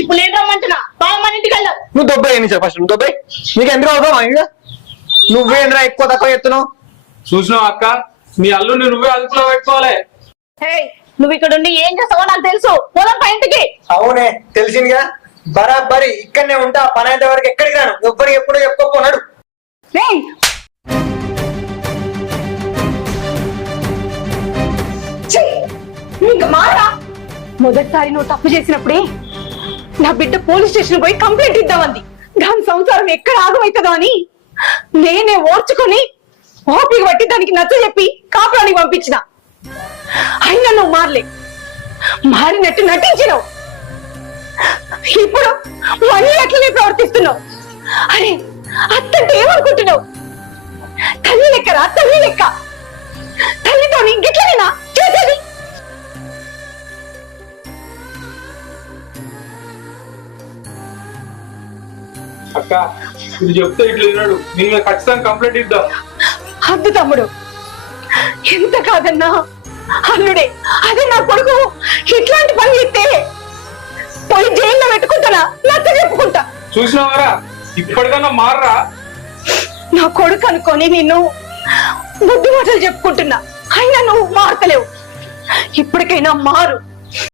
ఇప్పుడు నేను రమ్మంటున్నా బావ మన ఇంటికి వెళ్దాం. నువ్వు దొబ్బై ఏం ఫస్ట్ నువ్వు దొబ్బై నీకు ఎందుకు అవుతావు ఇంకా నువ్వేంద్రా ఎక్కువ తక్కువ చెప్తున్నావు. చూసినావు అక్క నీ అల్లుని నువ్వే అదుపులో పెట్టుకోవాలి. నువ్వు ఇక్కడ ఉండి ఏం చేస్తావో నాకు తెలుసు. పోదాం పై ఇంటికి. అవునే తెలిసిందిగా బరాబరి ఇక్కడనే ఉంటా పని అయితే వరకు ఎక్కడికి రాను ఎవ్వరికి ఎప్పుడో చెప్పుకోపోనాడు. ఇంకా మారా మొదటిసారి నువ్వు తప్పు చేసినప్పుడే నా బిడ్డ పోలీస్ స్టేషన్ పోయి కంప్లైంట్ ఇద్దామంది. దాని సంసారం ఎక్కడ ఆగమవుతుందో అని నేనే ఓర్చుకొని ఓపిక బట్టి దానికి నచ్చ చెప్పి కాపురానికి పంపించిన. అయినా నువ్వు మారినట్టు నటించినావు. ఇప్పుడు మళ్ళీ అట్లనే ప్రవర్తిస్తున్నావు. అరే అత్తంటే ఏమనుకుంటున్నావు? తల్లి లెక్కరా తల్లి లెక్క. తల్లితో ఇంకెట్లనేనా చేసేది? అక్క ఇది చెప్తే ఇట్లా విన్నాడు నేను ఖచ్చితంగా కంప్లైంట్ ఇద్దాం. అద్దు తమ్ముడు ఎంత కాదన్నా అల్లుడే అదే నా కొడుకు ఇట్లాంటి పని చేస్తే పోయి జైల్లో పెట్టుకుంటానా నచ్చ చెప్పుకుంటా. చూసినావారా ఇప్పటికన్నా మారరా. నా కొడుకు అనుకొని నిన్ను బుద్ధి మాటలు చెప్పుకుంటున్నా అయినా నువ్వు మారతలేవు. ఇప్పటికైనా మారు.